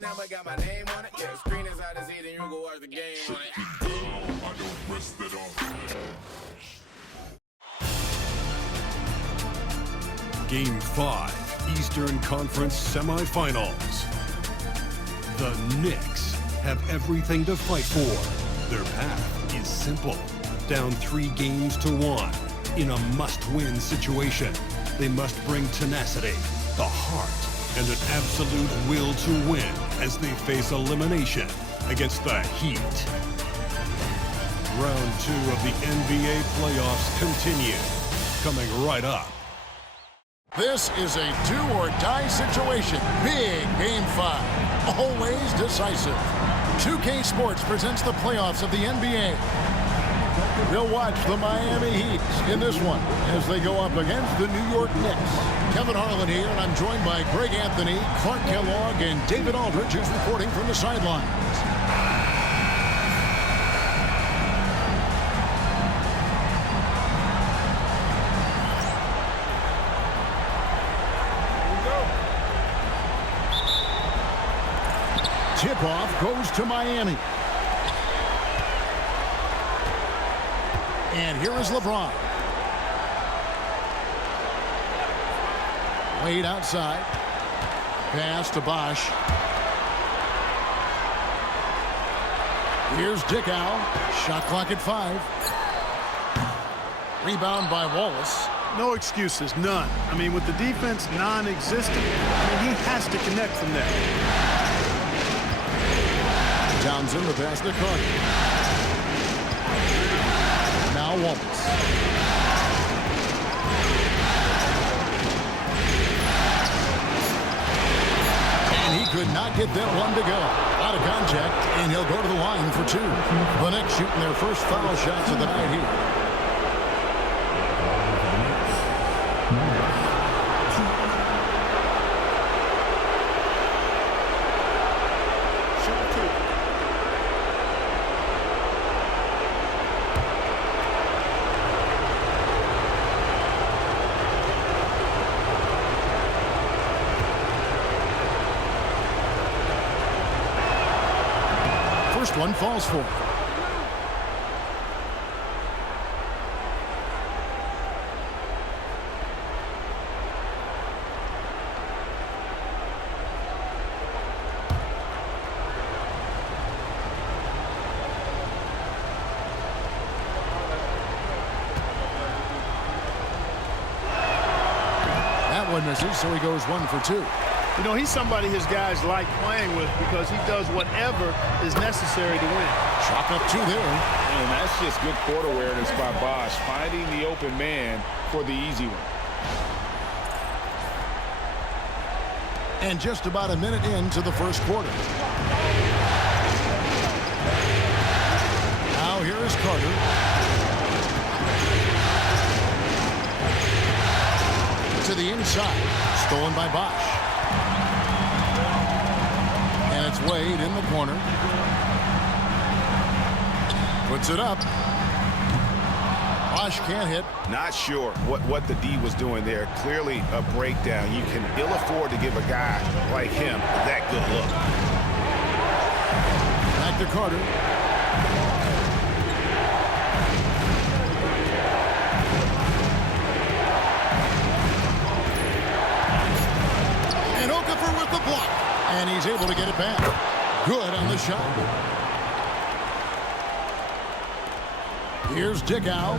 Now I got my name on it. Yeah, screen is out of seat and you go watch the game on it. I don't rest it off. Game 5, Eastern Conference Semifinals. The Knicks have everything to fight for. Their path is simple. Down 3 games to 1. In a must-win situation, they must bring tenacity, the heart, and an absolute will to win as they face elimination against the Heat. Round 2 of the NBA playoffs continue. Coming right up. This is a do-or-die situation. Big Game 5. Always decisive. 2K Sports presents the playoffs of the NBA. We'll watch the Miami Heat in this one as they go up against the New York Knicks. Kevin Harlan here, and I'm joined by Greg Anthony, Clark Kellogg, and David Aldridge, who's reporting from the sidelines. Tip-off goes to Miami. And here is LeBron. Wade outside. Pass to Bosh. Here's Dickow. Shot clock at 5. Rebound by Wallace. No excuses, none. I mean, with the defense non-existent, he has to connect from there. Townsend the pass to Carter. Now Wallace. And he could not get that one to go. Out of contact, and he'll go to the line for 2. The Knicks shooting their first foul shots of the night here. First one falls for him. That one misses, so he goes 1 for 2. You know, he's somebody his guys like playing with because he does whatever is necessary to win. Chalk up 2 there. And that's just good court awareness by Bosh, finding the open man for the easy one. And just about a minute into the first quarter. Now here is Carter. To the inside. Stolen by Bosh. And it's Wade in the corner. Puts it up. Bosh can't hit. Not sure what the D was doing there. Clearly a breakdown. You can ill afford to give a guy like him that good look. Back to Carter. And Okafor with the block. And he's able to get it back. Good on the shot. Here's Dickow.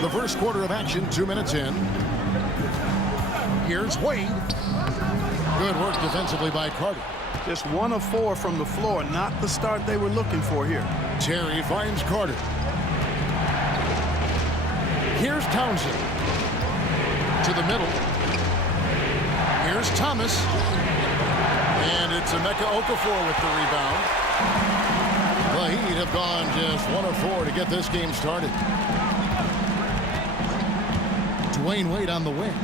The first quarter of action, 2 minutes in. Here's Wade. Good work defensively by Carter. Just 1 of 4 from the floor, not the start they were looking for here. Terry finds Carter. Here's Townsend. To the middle. Here's Thomas. And it's Emeka Okafor with the rebound. The Heat have gone just 1 of 4 to get this game started. Dwayne Wade on the wing.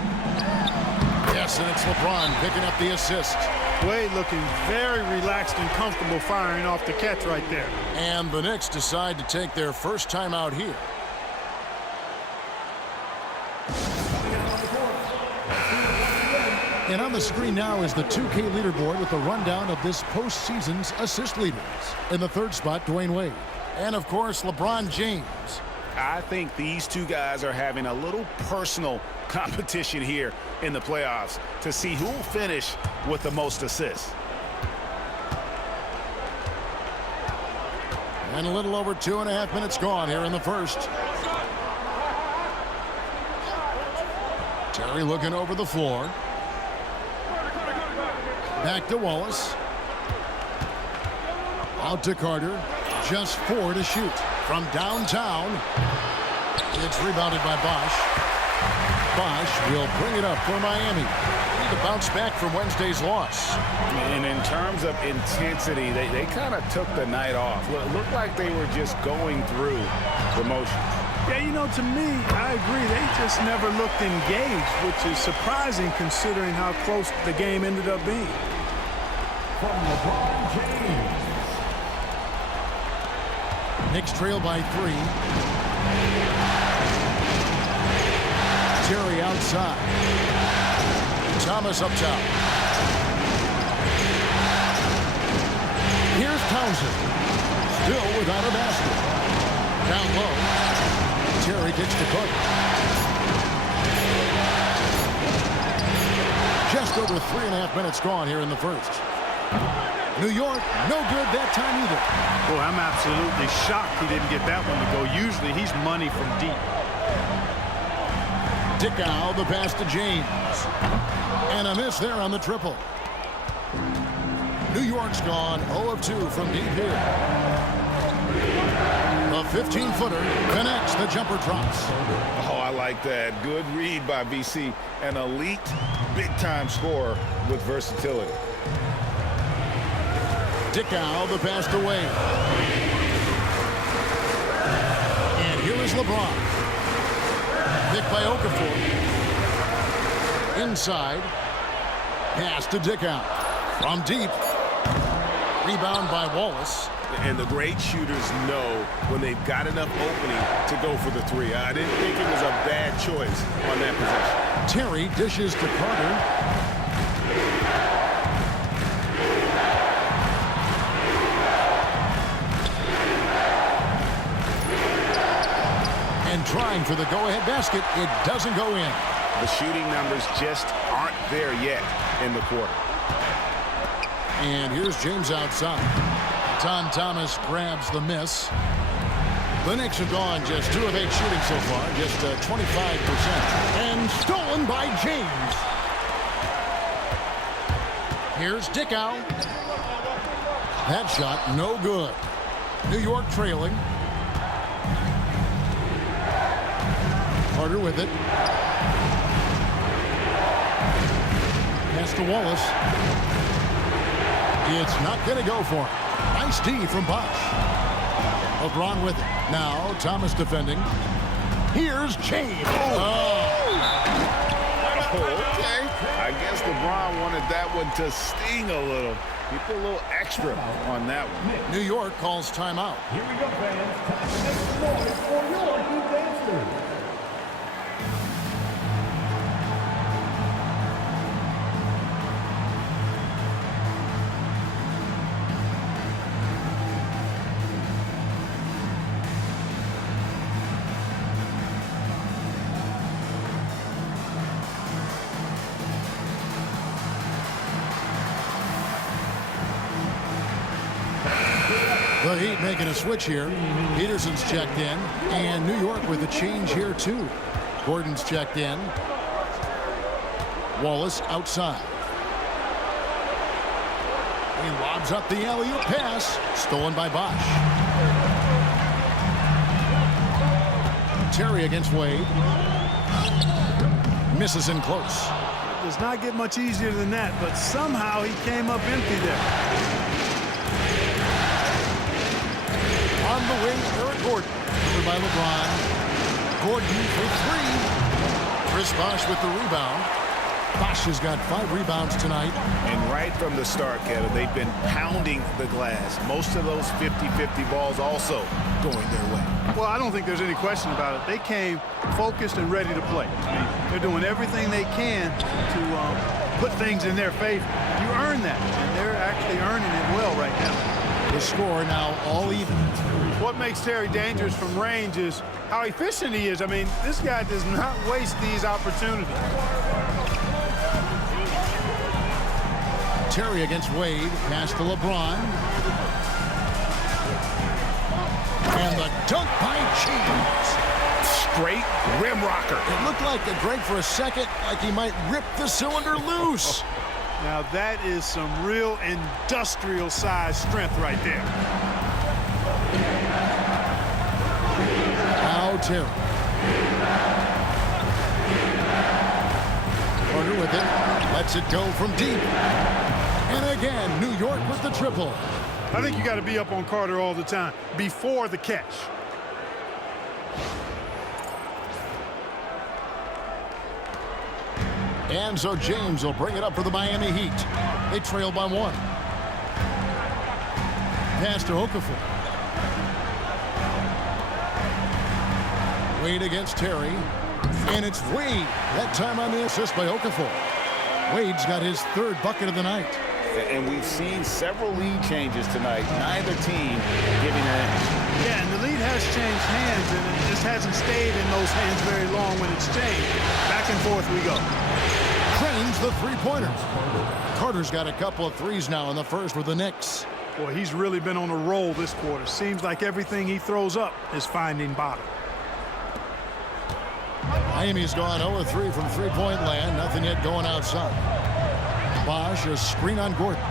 Yes, and it's LeBron picking up the assist. Wade looking very relaxed and comfortable firing off the catch right there. And the Knicks decide to take their first time out here. And on the screen now is the 2K leaderboard with the rundown of this postseason's assist leaders. In the third spot, Dwayne Wade. And, of course, LeBron James. I think these two guys are having a little personal competition here in the playoffs to see who will finish with the most assists. And a little over 2.5 minutes gone here in the first. Terry looking over the floor. Back to Wallace. Out to Carter. Just 4 to shoot. From downtown. It's rebounded by Bosch. Bosch will bring it up for Miami. Need to bounce back from Wednesday's loss. And in terms of intensity, they kind of took the night off. Looked like they were just going through the motions. Yeah, you know, to me, I agree. They just never looked engaged, which is surprising considering how close the game ended up being. From LeBron James. Knicks trail by 3. Terry outside. Thomas up top. Here's Townsend. Still without a basket. Down low. Terry kicks to Cook. Just over 3.5 minutes gone here in the first. New York, no good that time either. Boy, I'm absolutely shocked he didn't get that one to go. Usually he's money from deep. Dickow, the pass to James. And a miss there on the triple. New York's gone 0 of 2 from deep here. The 15-footer connects, the jumper drops. Oh, I like that. Good read by BC. An elite, big-time scorer with versatility. Dickow, the pass to Wade. And here is LeBron. Picked by Okafor. Inside. Pass to Dickow. From deep. Rebound by Wallace. And the great shooters know when they've got enough opening to go for the three. I didn't think it was a bad choice on that possession. Terry dishes to Carter. And trying for the go-ahead basket, it doesn't go in. The shooting numbers just aren't there yet in the quarter. And here's James outside. Tom Thomas grabs the miss. The Knicks have gone just 2 of 8 shooting so far, just 25%. And stolen by James. Here's Dickow. That shot no good. New York trailing. Carter with it. Pass to Wallace. It's not going to go for him. Nice D from Bosch. LeBron with it. Now Thomas defending. Here's James. Okay. I guess LeBron wanted that one to sting a little. He put a little extra on that one. New York calls timeout. Here we go, fans. Time to make some noise for your dancers. The Heat making a switch here. Peterson's checked in. And New York with a change here, too. Gordon's checked in. Wallace outside. He lobs up the alley-oop pass. Stolen by Bosch. Terry against Wade. Misses in close. It does not get much easier than that, but somehow he came up empty there. On the wing, Eric Gordon. Covered by LeBron. Gordon for 3. Chris Bosch with the rebound. Bosch has got 5 rebounds tonight. And right from the start, Kevin, they've been pounding the glass. Most of those 50-50 balls also going their way. Well, I don't think there's any question about it. They came focused and ready to play. I mean, they're doing everything they can to put things in their favor. You earn that, and they're actually earning it well right now. The score now all even. What makes Terry dangerous from range is how efficient he is. I mean, this guy does not waste these opportunities. Terry against Wade, pass to LeBron. And the dunk by James. Straight rim rocker. It looked like a Greg for a second, like he might rip the cylinder loose. Now that is some real industrial size strength right there. Now Terry. Carter with it. Lets it go from deep. And again, New York with the triple. I think you got to be up on Carter all the time before the catch. And so James will bring it up for the Miami Heat. They trail by 1. Pass to Okafor. Wade against Terry. And it's Wade. That time on the assist by Okafor. Wade's got his 3rd bucket of the night. And we've seen several lead changes tonight. Neither team giving an inch. Yeah, and the lead has changed hands, and it just hasn't stayed in those hands very long when it's changed. Back and forth we go. Cranes the three-pointer. Carter's got a couple of threes now in the first with the Knicks. Boy, he's really been on a roll this quarter. Seems like everything he throws up is finding bottom. Miami's gone 0-3 from three-point land. Nothing yet going outside. Bosh, a screen on Gordon.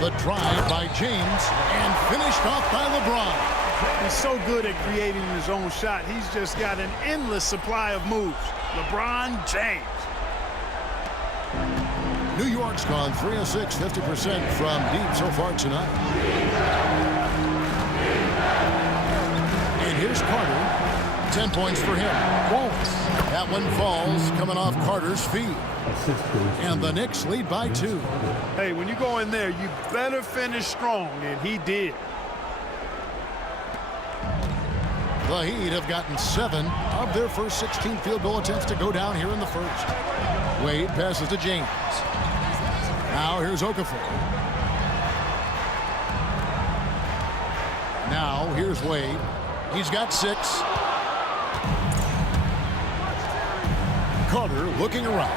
The drive by James and finished off by LeBron. He's so good at creating his own shot. He's just got an endless supply of moves. LeBron James. New York's gone 3 of 6, 50% from deep so far tonight. And here's Carter. 10 points for him. That one falls coming off Carter's feet. And the Knicks lead by 2. Hey, when you go in there, you better finish strong, and he did. The Heat have gotten 7 of their first 16 field goal attempts to go down here in the first. Wade passes to James. Now here's Okafor. Now here's Wade. He's got 6. Carter looking around.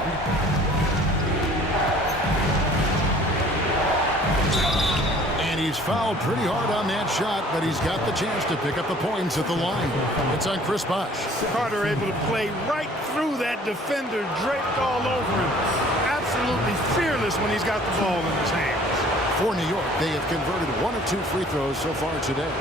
And he's fouled pretty hard on that shot, but he's got the chance to pick up the points at the line. It's on Chris Bosh. Carter able to play right through that defender, draped all over him. Absolutely fearless when he's got the ball in his hands. For New York, they have converted 1 of 2 free throws so far today.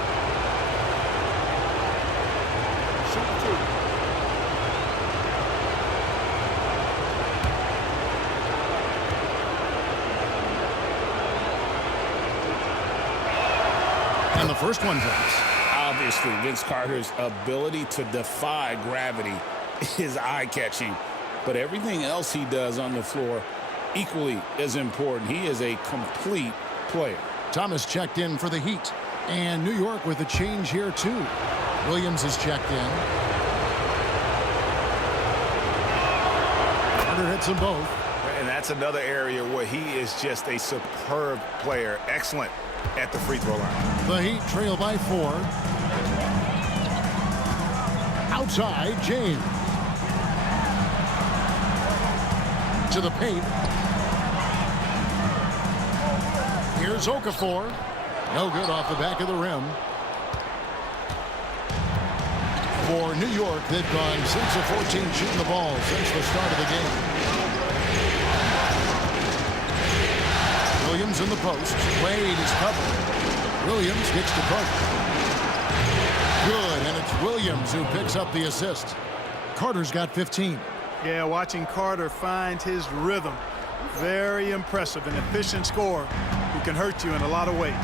And the first one drops. Obviously, Vince Carter's ability to defy gravity is eye-catching. But everything else he does on the floor equally as important. He is a complete player. Thomas checked in for the Heat. And New York with a change here, too. Williams has checked in. Carter hits them both. And that's another area where he is just a superb player. Excellent at the free throw line. The Heat trail by 4. Outside, James. To the paint. Here's Okafor. No good off the back of the rim. For New York, they've gone 6 of 14 shooting the ball since the start of the game. Williams in the post. Wade is covered. Williams gets to Carter. Good, and it's Williams who picks up the assist. Carter's got 15. Yeah, watching Carter find his rhythm. Very impressive, an efficient scorer who can hurt you in a lot of ways.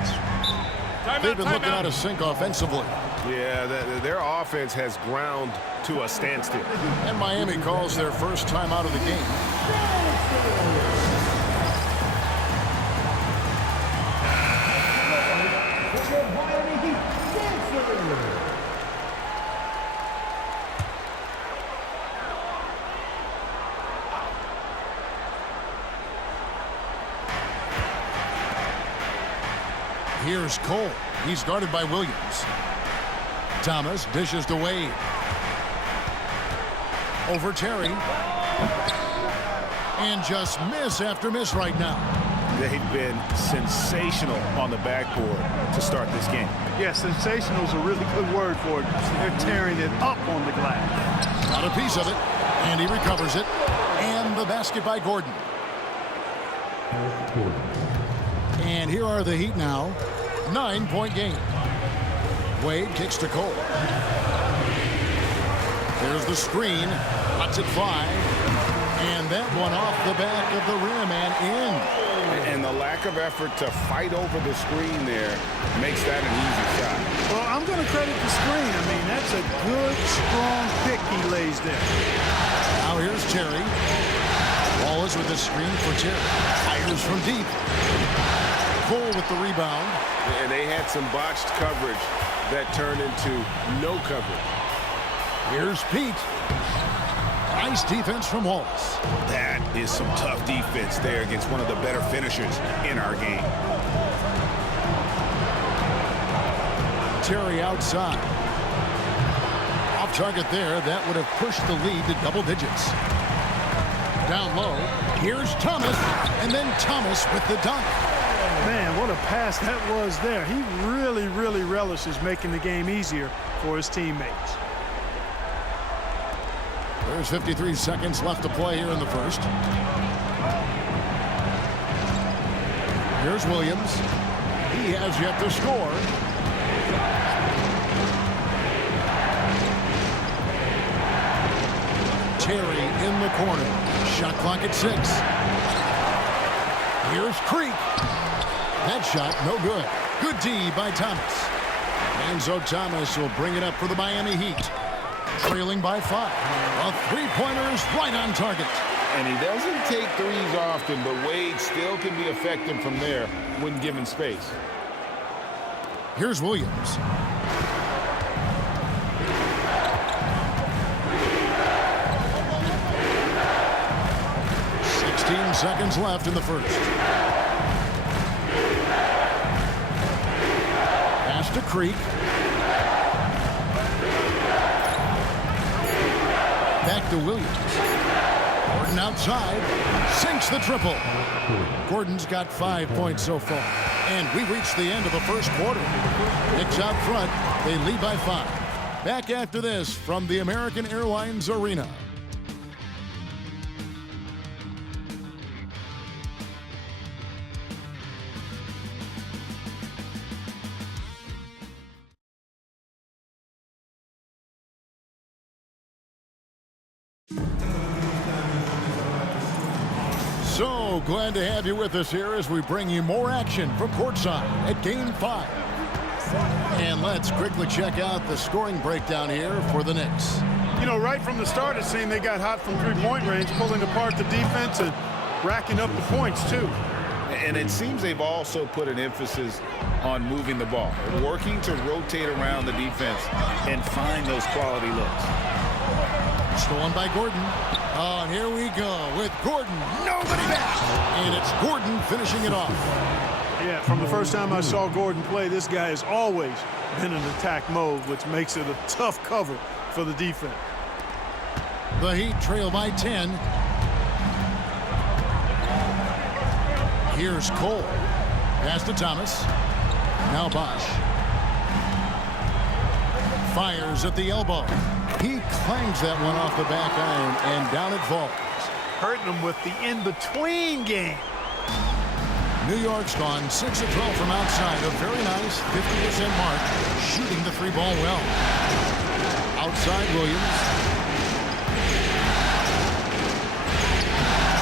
They've been looking out of sync offensively. Yeah, their offense has ground to a standstill. And Miami calls their first time out of the game. Here's Cole. He's guarded by Williams. Thomas dishes to Wade. Over Terry. And just miss after miss right now. They've been sensational on the backboard to start this game. Yeah, sensational is a really good word for it. They're tearing it up on the glass. Got a piece of it, and he recovers it. And the basket by Gordon. And here are the Heat now. 9-point game. Wade kicks to Cole. There's the screen. Cuts it 5. And that one off the back of the rim and in. And the lack of effort to fight over the screen there makes that an easy shot. Well, I'm going to credit the screen. I mean, that's a good, strong pick he lays there. Now here's Terry. Wallace with the screen for Terry. Fires from deep. Cole with the rebound. And they had some botched coverage that turned into no coverage. Here's Pete. Nice defense from Wallace. That is some tough defense there against one of the better finishers in our game. Terry outside. Off target there. That would have pushed the lead to double digits. Down low. Here's Thomas. And then Thomas with the dunk. Man, what a pass that was there. He really, really relishes making the game easier for his teammates. There's 53 seconds left to play here in the first. Here's Williams. He has yet to score. Terry in the corner. Shot clock at 6. Here's Creek. That shot no good. Good D by Thomas. Enzo Thomas will bring it up for the Miami Heat. Trailing by 5. A three-pointer is right on target. And he doesn't take threes often, but Wade still can be effective from there when given space. Here's Williams. Seconds left in the first. Pass to Creek. Back to Williams. Gordon outside. Sinks the triple. Gordon's got 5 points so far. And we reach the end of the first quarter. Knicks out front. They lead by 5. Back after this from the American Airlines Arena. So glad to have you with us here as we bring you more action from courtside at Game 5. And let's quickly check out the scoring breakdown here for the Knicks. You know, right from the start, it seemed they got hot from three-point range, pulling apart the defense and racking up the points, too. And it seems they've also put an emphasis on moving the ball, working to rotate around the defense and find those quality looks. Stolen by Gordon. Oh, and here we go with Gordon. Nobody back. And it's Gordon finishing it off. Yeah, from the first time I saw Gordon play, this guy has always been in attack mode, which makes it a tough cover for the defense. The Heat trail by 10. Here's Cole. Pass to Thomas. Now Bosch. Fires at the elbow. He clangs that one off the back iron, and down it falls. Hurting him with the in-between game. New York's gone 6 of 12 from outside. A very nice 50% mark. Shooting the three ball well. Outside Williams.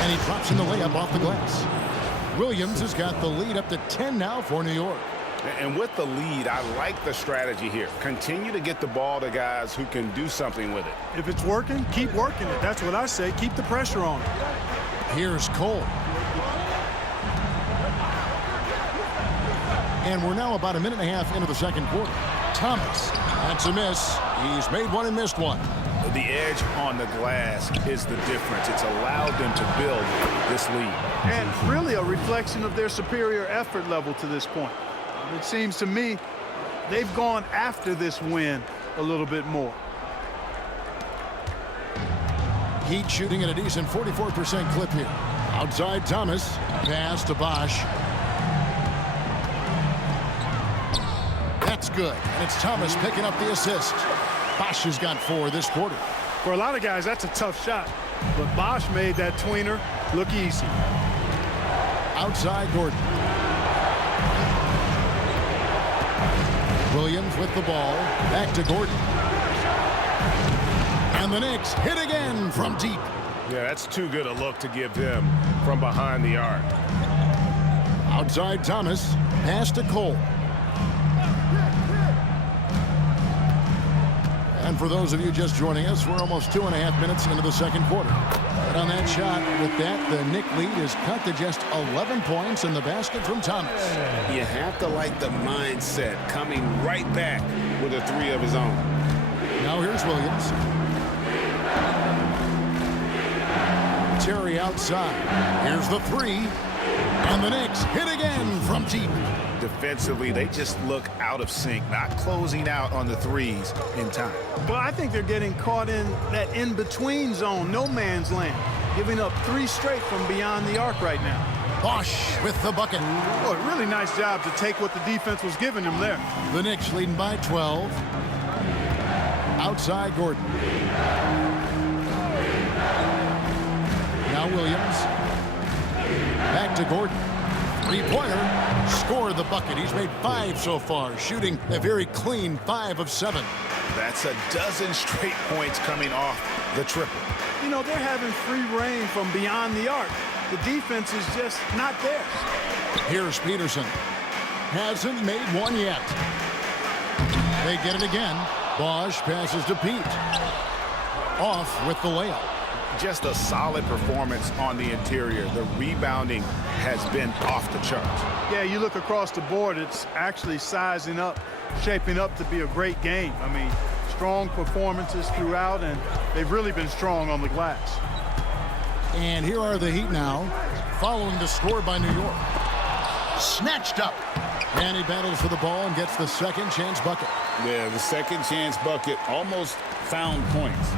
And he drops in the layup off the glass. Williams has got the lead up to 10 now for New York. And with the lead, I like the strategy here. Continue to get the ball to guys who can do something with it. If it's working, keep working it. That's what I say. Keep the pressure on it. Here's Cole. And we're now about a minute and a half into the second quarter. Thomas, that's a miss. He's made one and missed one. The edge on the glass is the difference. It's allowed them to build this lead. And really a reflection of their superior effort level to this point. It seems to me they've gone after this win a little bit more. Heat shooting at a decent 44% clip here. Outside Thomas. Pass to Bosch. That's good. And it's Thomas picking up the assist. Bosch has got 4 this quarter. For a lot of guys, that's a tough shot. But Bosch made that tweener look easy. Outside Gordon. Williams with the ball. Back to Gordon. And the Knicks hit again from deep. Yeah, that's too good a look to give him from behind the arc. Outside Thomas. Pass to Cole. And for those of you just joining us, we're almost 2.5 minutes into the second quarter. And on that shot, with that, the Knick lead is cut to just 11 points in the basket from Thomas. You have to like the mindset coming right back with a 3 of his own. Now here's Williams. Terry outside. Here's the 3. And the Knicks hit again from deep. Defensively, they just look out of sync, not closing out on the threes in time. Well, I think they're getting caught in that in-between zone, no man's land, giving up 3 straight from beyond the arc right now. Bosch with the bucket. Oh, really nice job to take what the defense was giving him there. The Knicks leading by 12. Outside Gordon. Now Williams. Back to Gordon. 3-pointer. Scored the bucket. He's made 5 so far, shooting a very clean 5 of 7. That's a dozen straight points coming off the triple. You know, they're having free reign from beyond the arc. The defense is just not there. Here's Peterson. Hasn't made one yet. They get it again. Bosch passes to Pete. Off with the layup. Just a solid performance on the interior. The rebounding has been off the charts. Yeah, you look across the board, it's actually sizing up, shaping up to be a great game. I mean, strong performances throughout, and they've really been strong on the glass. And here are the Heat now, following the score by New York. Snatched up. And he battles for the ball and gets the second chance bucket. Yeah, the second chance bucket almost found points.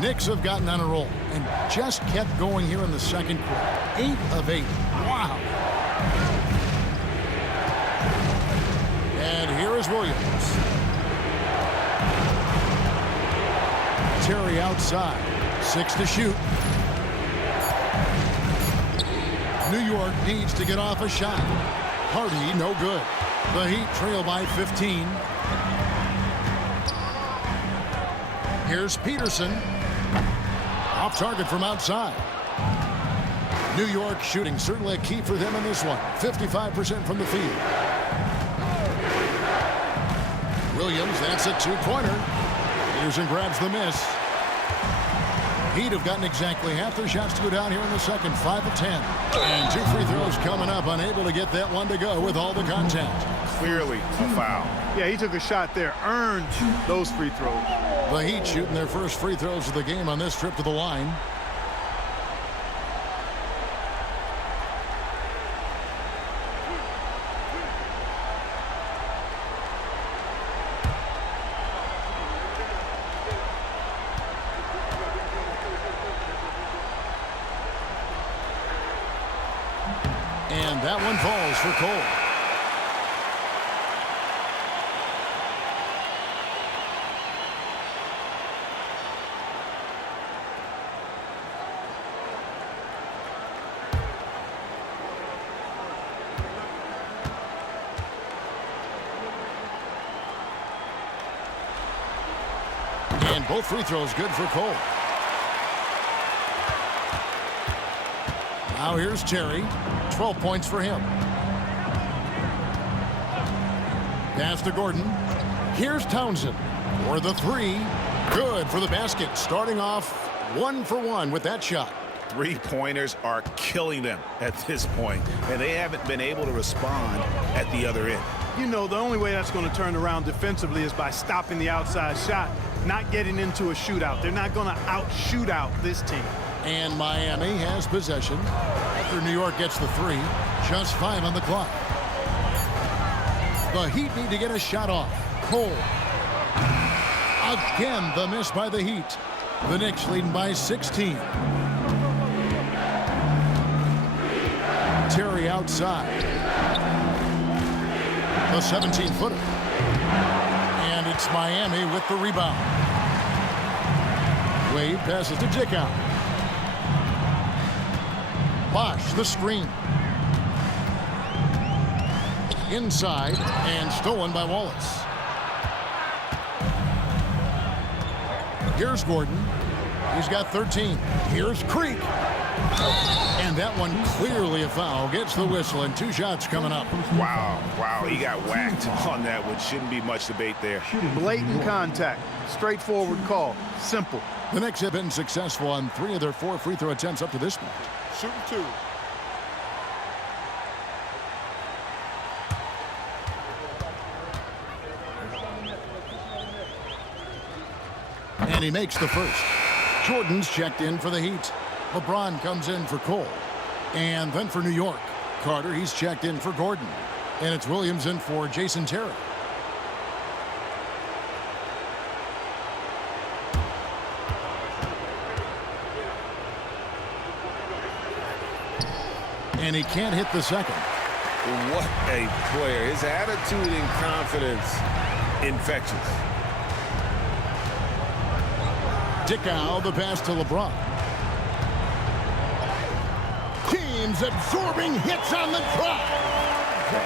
Knicks have gotten on a roll and just kept going here in the second quarter. 8 of 8. Wow. And here is Williams. Terry outside. 6 to shoot. New York needs to get off a shot. Hardy, no good. The Heat trail by 15. Here's Peterson. Off target from outside. New York shooting, certainly a key for them in this one. 55% from the field. Williams, that's a 2-pointer. Peterson grabs the miss. Heat have gotten exactly half their shots to go down here in the second. 5 of 10. And 2 free throws coming up, unable to get that one to go with all the contact. Clearly a foul. Yeah, he took a shot there, earned those free throws. The Heat shooting their first free throws of the game on this trip to the line. And that one falls for Cole. And both free throws good for Cole. Now here's Terry. 12 points for him. Pass to Gordon. Here's Townsend for the 3. Good for the basket. Starting off 1 for 1 with that shot. 3-pointers are killing them at this point, and they haven't been able to respond at the other end. You know, the only way that's going to turn around defensively is by stopping the outside shot, not getting into a shootout. They're not going to out-shoot out this team. And Miami has possession after New York gets the 3. Just 5 on the clock. The Heat need to get a shot off. Cole. Again, the miss by the Heat. The Knicks leading by 16. Terry outside. The 17-footer. And it's Miami with the rebound. Wade passes to Dickow. Bosch, the screen. Inside and stolen by Wallace. Here's Gordon. He's got 13. Here's Creek. And that one clearly a foul. Gets the whistle and 2 shots coming up. Wow, he got whacked on that one. Shouldn't be much debate there. Blatant contact. Straightforward call. Simple. The Knicks have been successful on 3 of their 4 free throw attempts up to this point. Shooting 2. And he makes the first. Jordan's checked in for the Heat. LeBron comes in for Cole. And then for New York, Carter, he's checked in for Gordon. And it's Williams in for Jason Terry. And he can't hit the second. What a player. His attitude and confidence, infectious. Dickow, the pass to LeBron. James absorbing hits on the drop.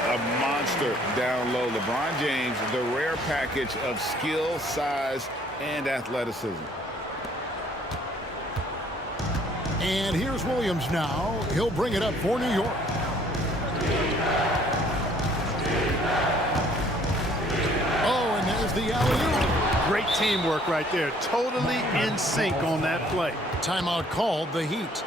A monster down low. LeBron James, the rare package of skill, size, and athleticism. And here's Williams now. He'll bring it up for New York. Oh, and there's the alley-oop. Great teamwork right there. Totally in sync on that play. Timeout called, the Heat.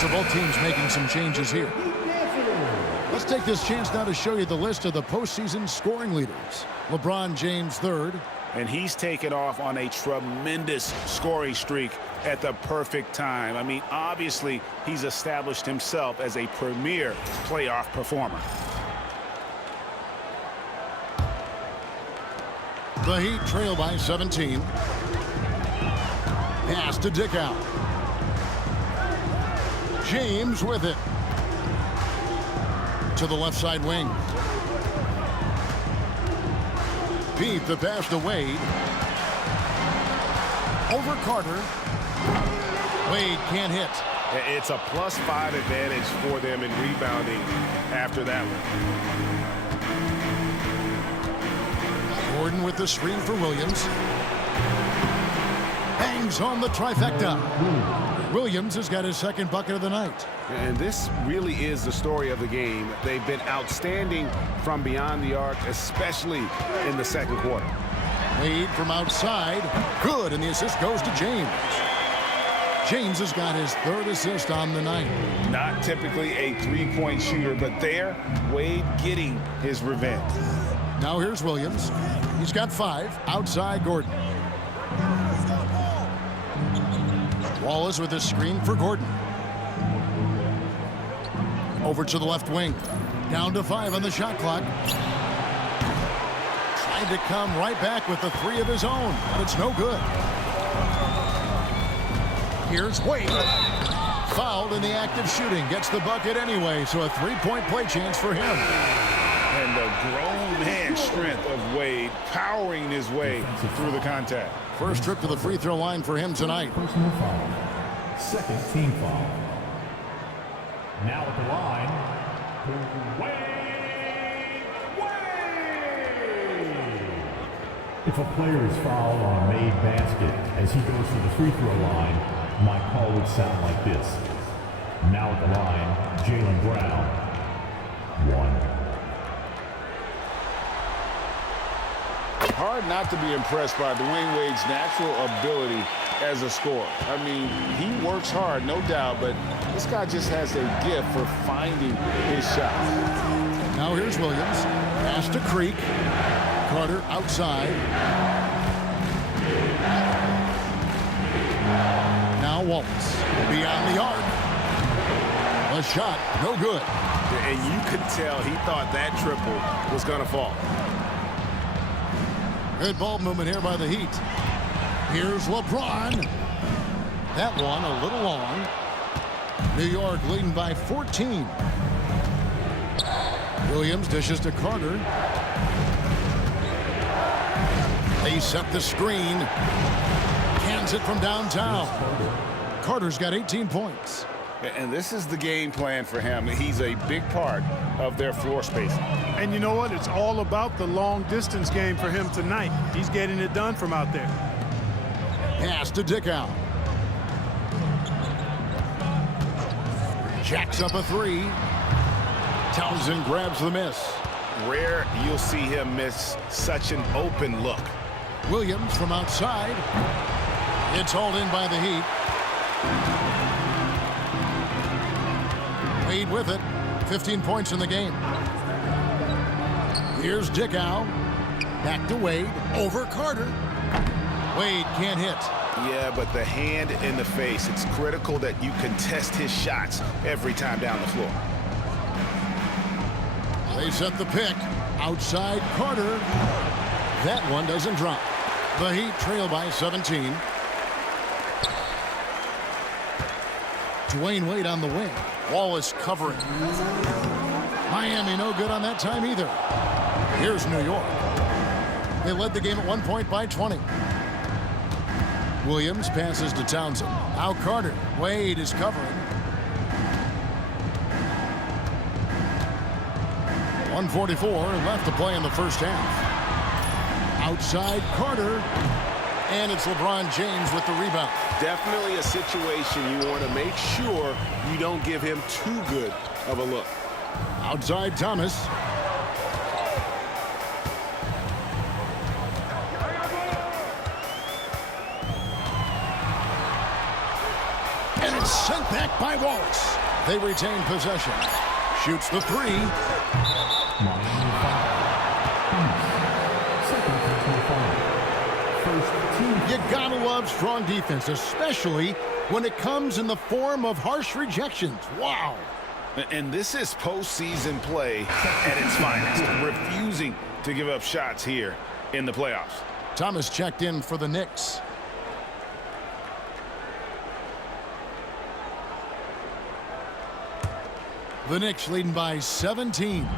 So both teams making some changes here. Let's take this chance now to show you the list of the postseason scoring leaders. LeBron James third. And he's taken off on a tremendous scoring streak at the perfect time. I mean, obviously, he's established himself as a premier playoff performer. The Heat trail by 17. Pass to Dickow. James with it. To the left side wing. Pete, the pass to Wade. Over Carter. Wade can't hit. It's a +5 advantage for them in rebounding after that one. Gordon with the screen for Williams. Hangs on the trifecta. Williams has got his second bucket of the night. And this really is the story of the game. They've been outstanding from beyond the arc, especially in the second quarter. Wade from outside. Good, and the assist goes to James. James has got his third assist on the night. Not typically a three-point shooter, but there, Wade getting his revenge. Now here's Williams. He's got 5. Outside Gordon. Wallace with a screen for Gordon. Over to the left wing. Down to 5 on the shot clock. Tried to come right back with the 3 of his own, but it's no good. Here's Wade. Fouled in the act of shooting. Gets the bucket anyway, so a 3-point play chance for him. And the grown man strength of Wade powering his way through the contact. First trip to the free throw line for him tonight. Personal foul. Second team foul. Now at the line, Wade. If a player is fouled on a made basket as he goes to the free throw line, my call would sound like this. Now at the line, Jaylen Brown. 1. Hard not to be impressed by Dwayne Wade's natural ability as a scorer. I mean, he works hard, no doubt, but this guy just has a gift for finding his shot. Now here's Williams. Pass to Creek. Carter outside. Wallace. Beyond the arc. A shot, no good. And you could tell he thought that triple was going to fall. Good ball movement here by the Heat. Here's LeBron. That one a little long. New York leading by 14. Williams dishes to Carter. They set the screen. Hands it from downtown. Carter's got 18 points. And this is the game plan for him. He's a big part of their floor space. And you know what? It's all about the long distance game for him tonight. He's getting it done from out there. Pass to Dickow. Jacks up a three. Townsend grabs the miss. Rare you'll see him miss such an open look. Williams from outside. It's hauled in by the Heat. Wade with it. 15 points in the game. Here's Dickow. Back to Wade. Over Carter. Wade can't hit. Yeah, but the hand in the face, it's critical that you contest his shots every time down the floor. They set the pick. Outside Carter. That one doesn't drop. The Heat trail by 17. Dwayne Wade on the wing. Wallace covering. Miami no good on that time either. Here's New York. They led the game at 1 point by 20. Williams passes to Townsend. Now Carter. Wade is covering. 1:44 left to play in the first half. Outside Carter. And it's LeBron James with the rebound. Definitely a situation you want to make sure you don't give him too good of a look. Outside Thomas. And it's sent back by Wallace. They retain possession. Shoots the three. You gotta love strong defense, especially when it comes in the form of harsh rejections. Wow. And this is postseason play at its finest, refusing to give up shots here in the playoffs. Thomas checked in for the Knicks. The Knicks leading by 17.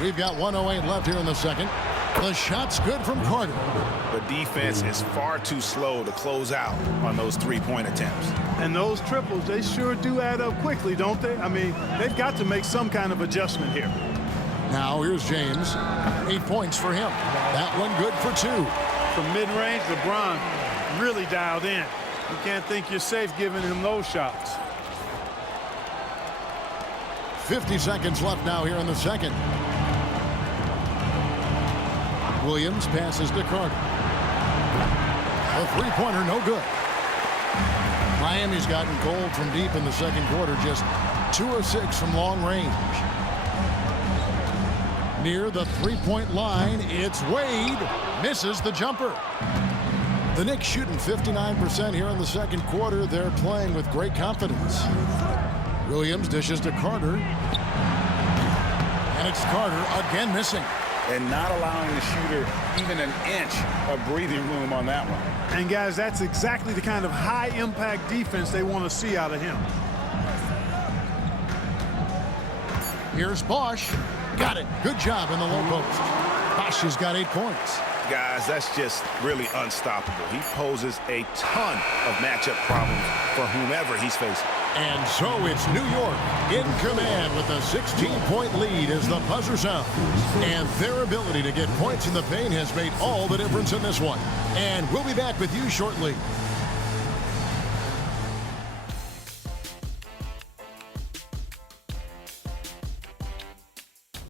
We've got 1:08 left here in the second. The shot's good from Carter. The defense is far too slow to close out on those three-point attempts. And those triples, they sure do add up quickly, don't they? I mean, they've got to make some kind of adjustment here. Now here's James. 8 points for him. That one good for 2. From mid-range, LeBron really dialed in. You can't think you're safe giving him those shots. 50 seconds left now here in the second. Williams passes to Carter. A three-pointer, no good. Miami's gotten cold from deep in the second quarter, just 2 of 6 from long range. Near the three-point line, it's Wade. Misses the jumper. The Knicks shooting 59% here in the second quarter. They're playing with great confidence. Williams dishes to Carter. And it's Carter again missing. And not allowing the shooter even an inch of breathing room on that one. And guys, that's exactly the kind of high-impact defense they want to see out of him. Here's Bosch. Got it. Good job in the low post. Bosch has got 8 points. Guys, that's just really unstoppable. He poses a ton of matchup problems for whomever he's facing. And so it's New York in command with a 16-point lead as the buzzer sounds. And their ability to get points in the paint has made all the difference in this one. And we'll be back with you shortly.